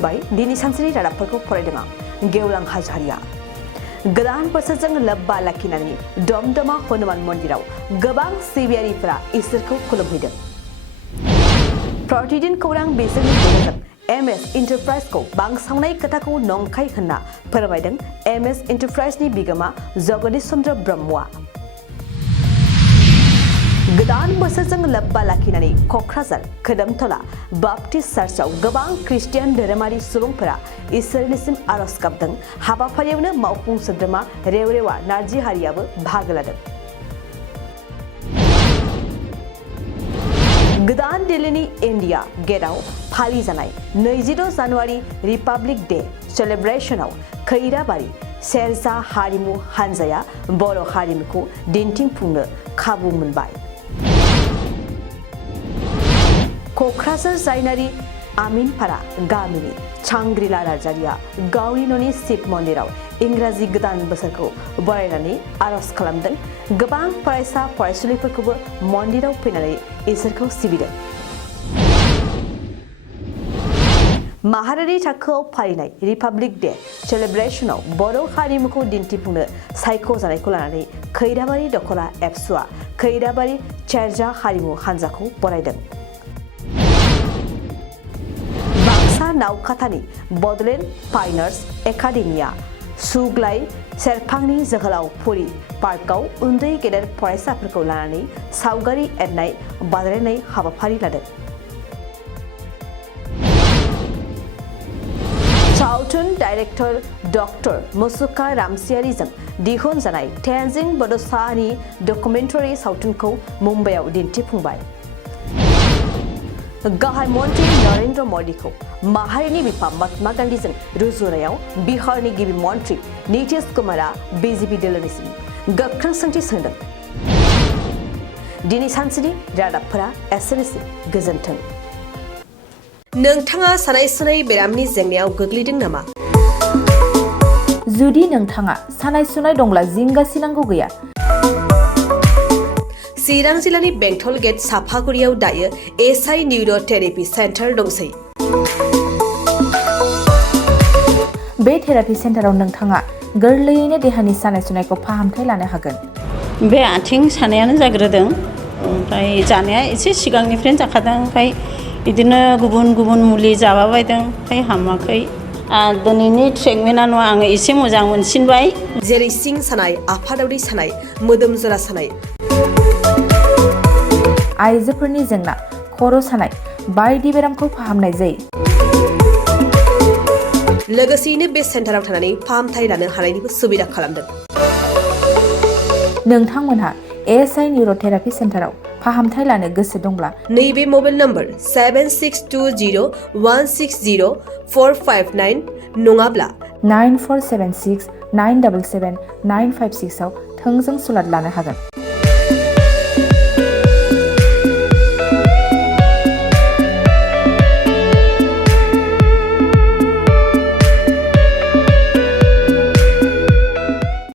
खुलुमबाय दिनै सानसेनि रादाबफोरखौ फरायदों आं गेवलां हाज'वारिया गोदान बोसोरजों लोब्बा लाखिनानै दमदमा हनुमान मन्दिराव गोबां सिबियारिफोरा इसोरखौ खुलुमहैदों। प्रतिदिन खौरां बिजोंनि गेजेरजों MS एन्टारप्राइजखौ बांसावनाय खोथाखौ नंखाय होनना फोरमायदों MS एन्टारप्राइजनि बिगोमा जगदीश चन्द्र ब्रह्मआ। गोदान बोसोरजों लोब्बा लाखिनानै क'क्राझार खोदोमथला बाप्टिस्ट चार्चआव गोबां ख्रिस्टियान धोरोमारि सुबुंफोरा इसोरनिसिम आरज गाबदों। हाबाफारियावनो मावफुं सोद्रोमा रेवरेवा नार्जिहारियाबो बाहागो लादों। गोदान दिल्लीनि इन्डिया गेटआव फालिजानाय 26 जानुवारि रिपाब्लिक डे सेलिब्रेशनाव खैराबारि सेरजा हारिमु हानजाया बर' हारिमुखौ दिन्थिफुंनो खाबु मोनबाय। क'क्राझार जायनारि आमिनपारा गामिनि चांग्रिला नार्जारिया गावनि न'नि शिब मन्दिराव इंराजि गोदान बोसोरखौ बरायनानै आरज खालामदों। गोबां फरायसा फरायसुलिफोरखौबो मन्दिराव फैनानै इसोरखौ सिबिदों। माहारियारि थाखोआव फालिनाय रिपाब्लिक डे सेलिब्रेशनाव बर' हारिमुखौ दिन्थिफुंनो सायख'जानायखौ लानानै खैराबारि दखला एबसुआ खैराबारि सेरजा हारिमु हानजाखौ बरायदों। नावखाथानि बडलेण्ड फाइन आर्ट्स एकाडेमिया सुग्लाय सेरफांनि जोहोलावफुरि पार्कआव उन्दै गेदेर फरायसाफोरखौ लानानै सावगारि एरनाय बादायलायनाय हाबाफारि लादों। सावथुन डाइरेक्टर डक्टर मुसुका रामसियारिजों दिहुनजानाय तेनजिं बड'सानि डकुमेन्टारि सावथुनखौ मुम्बाइआव दिन्थिफुंबाय। गाहाय मन्त्री नरेन्द्र मदिखौ माहारिनि बिफा महात्मा गान्धीजों रुजुनायाव बिहारनि गिबि मन्त्री नीतीश कुमारा बीजेपी दोलोनिसिम गोख्रों सोंथि सोंदों। दिनै सानसेनि रादाबफोरा एसेनोसै। गोजोन्थों। नोंथाङा सानाय सुनाय बेरामनि जेंनायाव गोग्लैदों नामा? जुदि नोंथाङा सानाय सुनाय दंब्ला जिंगासिनांगौ गैया। चिरां जिल्लानि बेंटल गेट साफागुरियाव दायो SI निउर' थेरापि सेन्टार दंसै। बे थेरापि सेन्टाराव नोंथाङा गोरलैयैनो देहानि सानाय सुनायखौ फाहामथाय लानो हागोन। बे आथिं सानायानो जाग्रोदों, ओमफ्राय जानाया एसे सिगांनिफ्रायनो जाखादों, ओमफ्राय बिदिनो गुबुन गुबुन मुलि जाबाबायदों, ओमफ्राय हामाखै। दिनैनि ट्रिटमेन्टआ नङा, आङो एसे मोजां मोनसिनबाय। जेरै सिं सानाय, आफादावदै सानाय, मोदोम जरा सानाय, आइजोफोरनि जेंना, खर' सानाय बायदि बेरामखौ फाहामनाय जायो। लोगोसेयैनो बे सेन्टाराव थानानै फाहामथाय लानो हानायनिबो सुबिदा खालामदों। नोंथांमोनहा SI निउर' थेरापि सेन्टाराव फाहामथाय लानो गोसो दंब्ला नैबे मबाइल नम्बर 7620160459 नङाब्ला 9476977956 आव थोंजों सुलाद लानो हागोन।